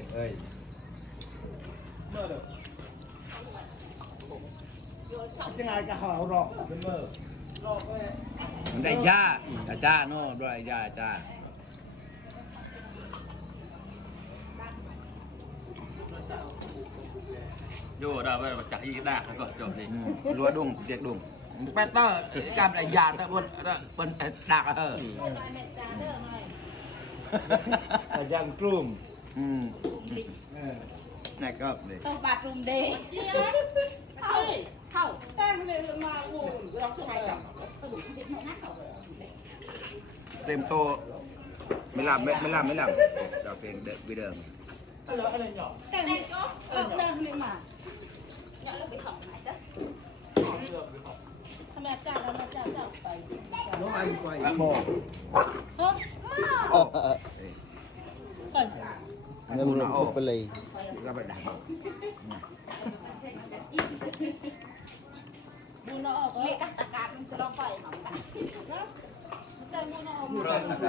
กเอ้ยยังไงก็เขาหรอกเป็นเมื่อ มันได้ย่าจ้าโน่ด้วยย่าจ้า โย่ได้ไปจักอีกได้แล้วก็จบดิ รัวดุ้งเด็กดุ้งแปเตอร์การได้ยาแต่บนดักแต่ยันกลุ่ม นั่นก็เลย ต้องบาดรุมเดย์เข้าแต่งเลยมาโว้เราคือไปกับ เต็มโตไม่หลับเราเพลงเด็กวิเดิม แต่งก็เดินเลยมาอย่าเลิกไปของไหนจ้ะทำไมจ้าแล้วมาจ้าไป น้องไอ้ไฟ โม เฮ้ย โอ้ Nên mình không phải lì เราไปดัก ดูน้องเอ้ยกัตตาการมันจะลองไปหอมกันใจมูน้อง